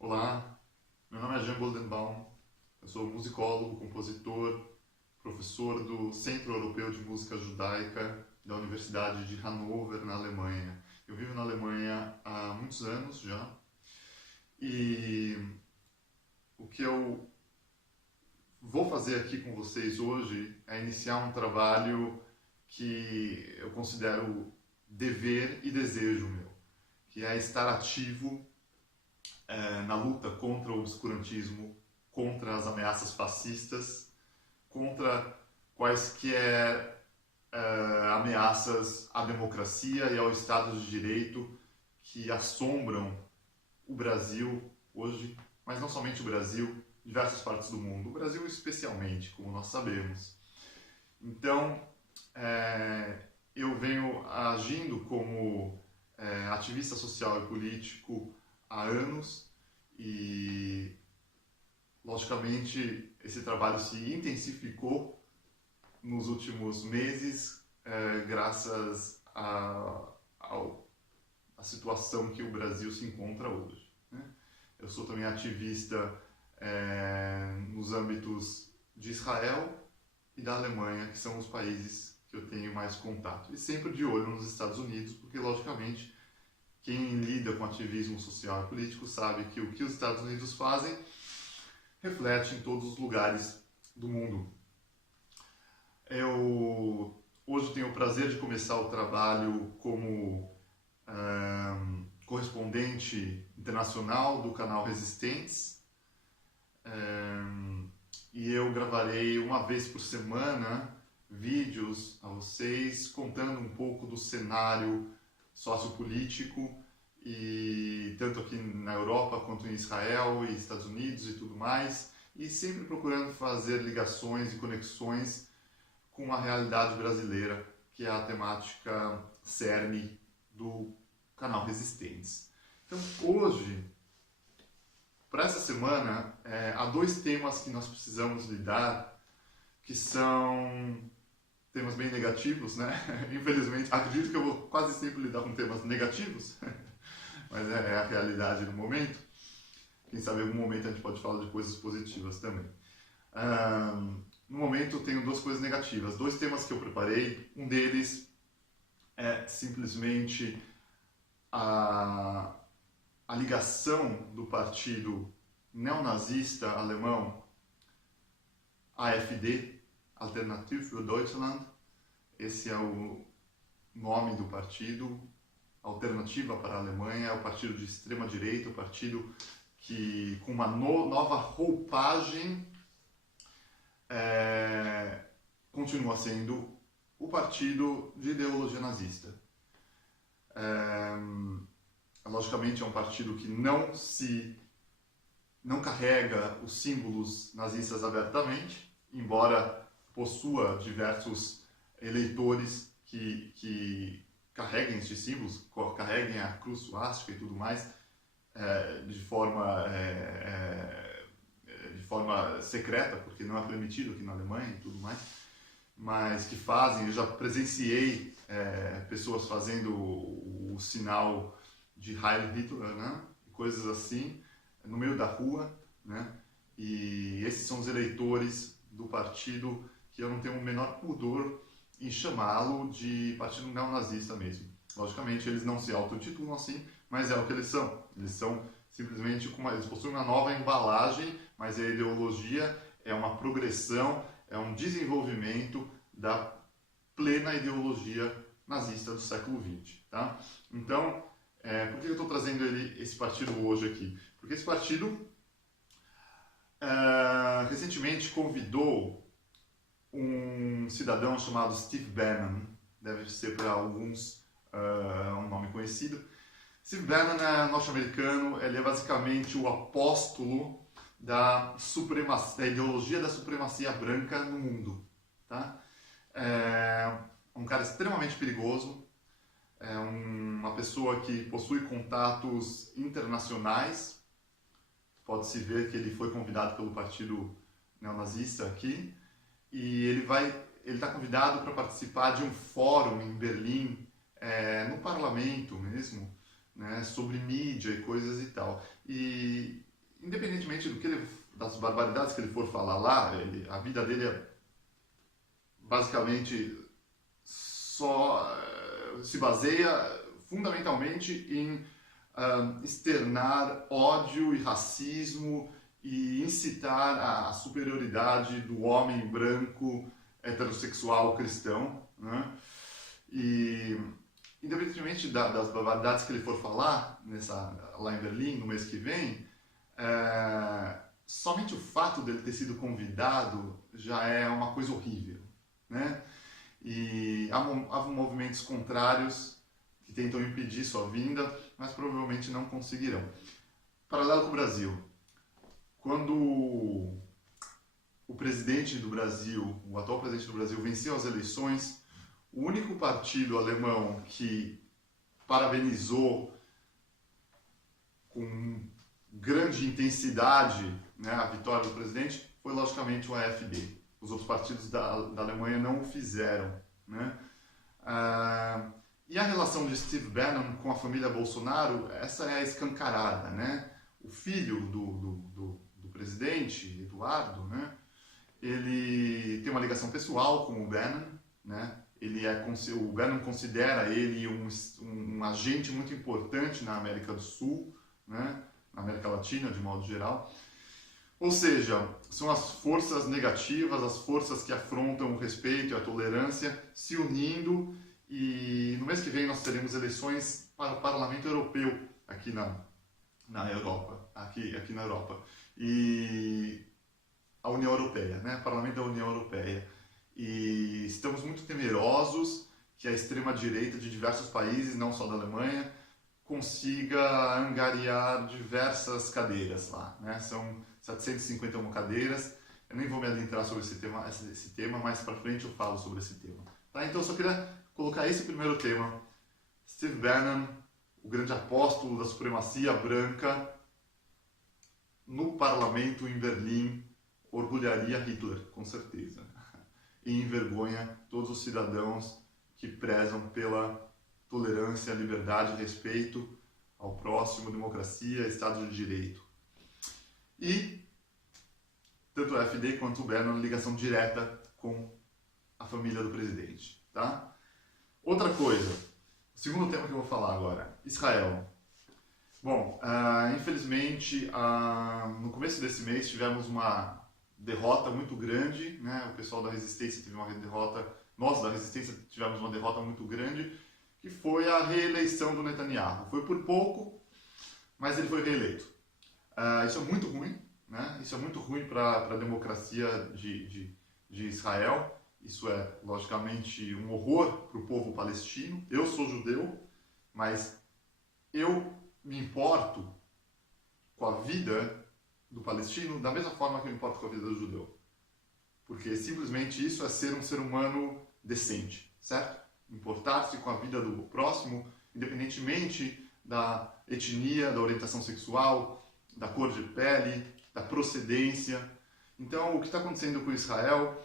Olá, meu nome é Jean Goldenbaum, eu sou musicólogo, compositor, professor do Centro Europeu de Música Judaica da Universidade de Hannover, na Alemanha. Eu vivo na Alemanha há muitos anos já e o que eu vou fazer aqui com vocês hoje é iniciar um trabalho que eu considero dever e desejo meu, que é estar ativo na luta contra o obscurantismo, contra as ameaças fascistas, contra quaisquer ameaças à democracia e ao Estado de Direito que assombram o Brasil hoje, mas não somente o Brasil, diversas partes do mundo, o Brasil especialmente, como nós sabemos. Então, eu venho agindo como ativista social e político há anos e, logicamente, esse trabalho se intensificou nos últimos meses graças à situação que o Brasil se encontra hoje, né? Eu sou também ativista nos âmbitos de Israel e da Alemanha, que são os países que eu tenho mais contato. E sempre de olho nos Estados Unidos, porque, logicamente, quem lida com ativismo social e político sabe que o que os Estados Unidos fazem reflete em todos os lugares do mundo. Eu hoje tenho o prazer de começar o trabalho como correspondente internacional do canal Resistentes, e eu gravarei uma vez por semana vídeos a vocês contando um pouco do cenário sociopolítico, e tanto aqui na Europa quanto em Israel e Estados Unidos e tudo mais, e sempre procurando fazer ligações e conexões com a realidade brasileira, que é a temática cerne do canal Resistentes. Então, hoje, para essa semana, há dois temas que nós precisamos lidar, que são temas bem negativos, né? Infelizmente, acredito que eu vou quase sempre lidar com temas negativos, mas é a realidade do momento. Quem sabe em algum momento a gente pode falar de coisas positivas também. No momento eu tenho duas coisas negativas, dois temas que eu preparei. Um deles é simplesmente a ligação do partido neonazista alemão AfD, Alternative für Deutschland, esse é o nome do partido, Alternativa para a Alemanha, é o partido de extrema-direita, o partido que, com uma nova roupagem, continua sendo o partido de ideologia nazista. Logicamente é um partido que não carrega os símbolos nazistas abertamente, embora possua diversos eleitores que carreguem estes símbolos, carreguem a cruz suástica e tudo mais, de forma secreta, porque não é permitido aqui na Alemanha e tudo mais, mas que fazem. Eu já presenciei pessoas fazendo o sinal de Heil Hitler, né? Coisas assim, no meio da rua, né? E esses são os eleitores do partido que eu não tenho o menor pudor em chamá-lo de partido neonazista mesmo. Logicamente, eles não se autotitulam assim, mas é o que eles são. Eles são simplesmente eles possuem uma nova embalagem, mas a ideologia é uma progressão, é um desenvolvimento da plena ideologia nazista do século XX, tá? Então, por que eu estou trazendo esse partido hoje aqui? Porque esse partido recentemente convidou um cidadão chamado Steve Bannon, deve ser para alguns um nome conhecido. Steve Bannon é norte-americano, ele é basicamente o apóstolo da ideologia da supremacia branca no mundo, tá? É um cara extremamente perigoso, é uma pessoa que possui contatos internacionais. Pode-se ver que ele foi convidado pelo partido neonazista aqui, e ele está convidado para participar de um fórum em Berlim, no parlamento mesmo, né, sobre mídia e coisas e tal. E independentemente das barbaridades que ele for falar lá, a vida dele é basicamente só se baseia fundamentalmente em externar ódio e racismo e incitar a superioridade do homem branco heterossexual cristão, né? E independentemente das barbaridades que ele for falar lá em Berlim no mês que vem, somente o fato dele ter sido convidado já é uma coisa horrível, né? E há movimentos contrários que tentam impedir sua vinda, mas provavelmente não conseguirão. Paralelo com o Brasil. Quando o presidente do Brasil, o atual presidente do Brasil, venceu as eleições, o único partido alemão que parabenizou com grande intensidade, né, a vitória do presidente foi, logicamente, o AfD. Os outros partidos da Alemanha não o fizeram, né? E a relação de Steve Bannon com a família Bolsonaro, essa é escancarada, né? O filho do presidente, Eduardo, né? Ele tem uma ligação pessoal com o Bannon, né? O Bannon considera ele um agente muito importante na América do Sul, né? Na América Latina, de modo geral. Ou seja, são as forças negativas, as forças que afrontam o respeito e a tolerância se unindo, e no mês que vem nós teremos eleições para o Parlamento Europeu aqui na Europa, aqui na Europa, e a União Europeia, né? Parlamento da União Europeia. E estamos muito temerosos que a extrema-direita de diversos países, não só da Alemanha, consiga angariar diversas cadeiras lá, né? São 751 cadeiras. Eu nem vou me adentrar sobre esse tema, mais para frente eu falo sobre esse tema. Tá? Então eu só queria colocar esse primeiro tema. Steve Bannon, o grande apóstolo da supremacia branca, no parlamento em Berlim, orgulharia Hitler, com certeza. E envergonha todos os cidadãos que prezam pela tolerância, liberdade, respeito ao próximo, democracia, Estado de Direito. E tanto o AfD quanto o Bannon, ligação direta com a família do presidente. Tá? Outra coisa, o segundo tema que eu vou falar agora, Israel. Bom, infelizmente, no começo desse mês tivemos uma derrota muito grande, né? O pessoal da Resistência teve uma derrota, nós da Resistência tivemos uma derrota muito grande, que foi a reeleição do Netanyahu. Foi por pouco, mas ele foi reeleito. Isso é muito ruim, né? Isso é muito ruim para a democracia de Israel. Isso é, logicamente, um horror para o povo palestino. Eu sou judeu, mas eu me importo com a vida do palestino da mesma forma que eu me importo com a vida do judeu. Porque simplesmente isso é ser um ser humano decente, certo? Importar-se com a vida do próximo, independentemente da etnia, da orientação sexual, da cor de pele, da procedência. Então, o que está acontecendo com Israel,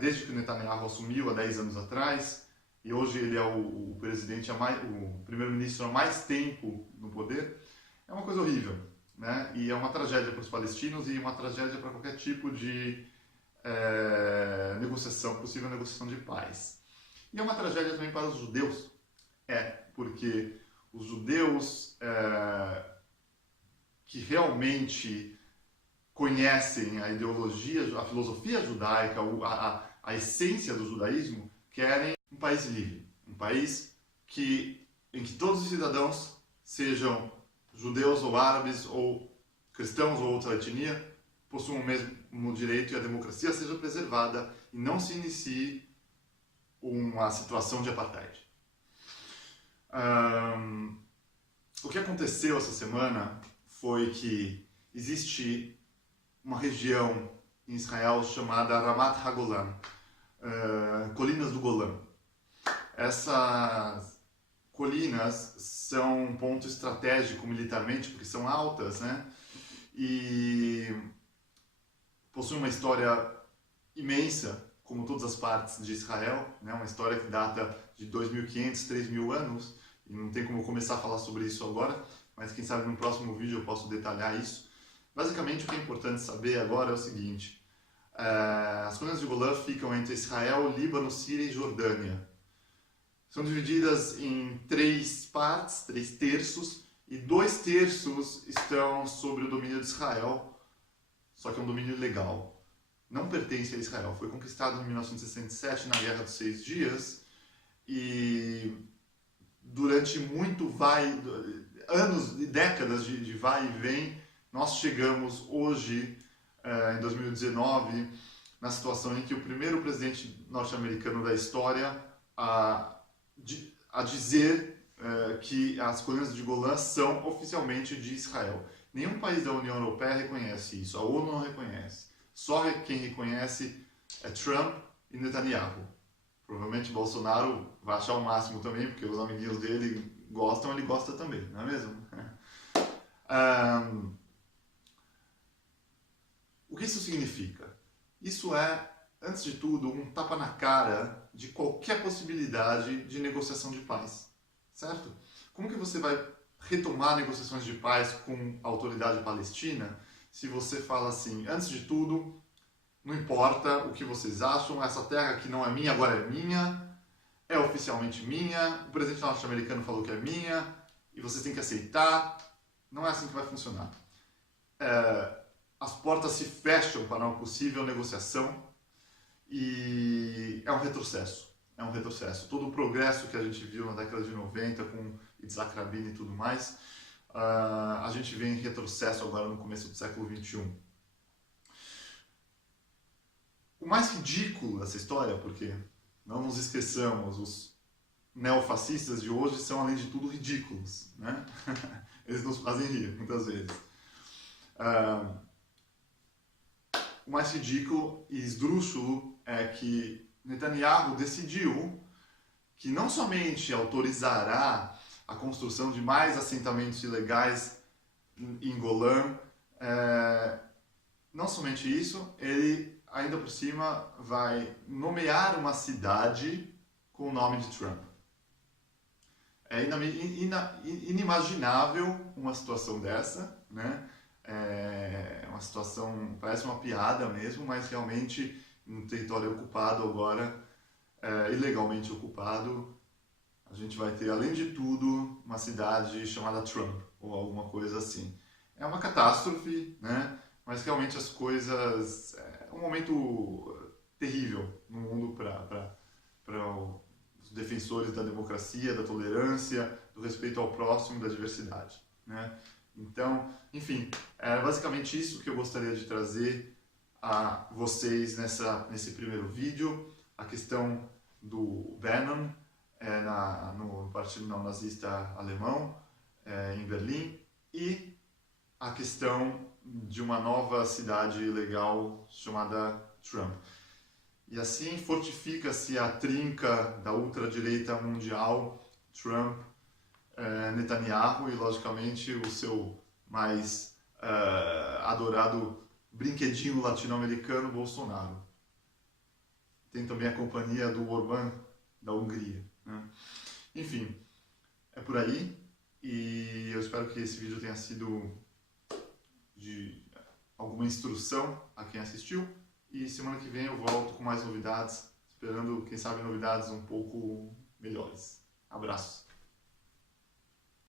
desde que o Netanyahu assumiu há 10 anos atrás, e hoje ele é o primeiro-ministro há mais tempo no poder, é uma coisa horrível, né? E é uma tragédia para os palestinos e uma tragédia para qualquer tipo de possível negociação de paz. E é uma tragédia também para os judeus, porque os judeus que realmente conhecem a ideologia, a filosofia judaica, a essência do judaísmo, querem um país livre, um país em que todos os cidadãos, sejam judeus ou árabes ou cristãos ou outra etnia, possuam o mesmo direito e a democracia seja preservada e não se inicie uma situação de apartheid. O que aconteceu essa semana foi que existe uma região em Israel chamada Ramat HaGolan, Colinas do Golã. Essas colinas são um ponto estratégico militarmente, porque são altas, né? E possuem uma história imensa, como todas as partes de Israel, né? Uma história que data de 2.500, 3.000 anos, e não tem como eu começar a falar sobre isso agora, mas quem sabe no próximo vídeo eu posso detalhar isso. Basicamente, o que é importante saber agora é o seguinte: as colinas de Golã ficam entre Israel, Líbano, Síria e Jordânia. São divididas em 3 partes, 3 terços, e 2 terços estão sob o domínio de Israel, só que é um domínio ilegal. Não pertence a Israel. Foi conquistado em 1967 na Guerra dos 6 Dias e durante anos e décadas de vai e vem, nós chegamos hoje, em 2019, na situação em que o primeiro presidente norte-americano da história a dizer que as colinas de Golã são oficialmente de Israel. Nenhum país da União Europeia reconhece isso, a ONU não reconhece. Só quem reconhece é Trump e Netanyahu. Provavelmente Bolsonaro vai achar o máximo também, porque os amiguinhos dele gostam, ele gosta também, não é mesmo? O que isso significa? Isso é, antes de tudo, um tapa na cara de qualquer possibilidade de negociação de paz, certo? Como que você vai retomar negociações de paz com a autoridade palestina se você fala assim, antes de tudo, não importa o que vocês acham, essa terra que não é minha, agora é minha, é oficialmente minha, o presidente norte-americano falou que é minha, e vocês têm que aceitar. Não é assim que vai funcionar. As portas se fecham para uma possível negociação e é um retrocesso. É um retrocesso. Todo o progresso que a gente viu na década de 90 com Yitzhak Rabin e tudo mais, a gente vê em retrocesso agora no começo do século XXI. O mais ridículo dessa história, porque não nos esqueçamos, os neofascistas de hoje são, além de tudo, ridículos, né? Eles nos fazem rir, muitas vezes. O mais ridículo e esdrúxulo é que Netanyahu decidiu que não somente autorizará a construção de mais assentamentos ilegais em Golã, não somente isso, ele ainda por cima vai nomear uma cidade com o nome de Trump. É inimaginável uma situação dessa, né? É uma situação, parece uma piada mesmo, mas realmente no território ocupado agora, ilegalmente ocupado, a gente vai ter, além de tudo, uma cidade chamada Trump, ou alguma coisa assim. É uma catástrofe, né? Mas realmente as coisas... É um momento terrível no mundo para os defensores da democracia, da tolerância, do respeito ao próximo, da diversidade, né? Então, enfim, é basicamente isso que eu gostaria de trazer a vocês nesse primeiro vídeo. A questão do Bannon no Partido Neonazista Alemão, em Berlim, e a questão de uma nova cidade legal chamada Trump. E assim fortifica-se a trinca da ultradireita mundial, Trump, Netanyahu e, logicamente, o seu mais adorado brinquedinho latino-americano, Bolsonaro. Tem também a companhia do Orbán, da Hungria, né? Enfim, é por aí, e eu espero que esse vídeo tenha sido de alguma instrução a quem assistiu, e semana que vem eu volto com mais novidades, esperando, quem sabe, novidades um pouco melhores. Abraços!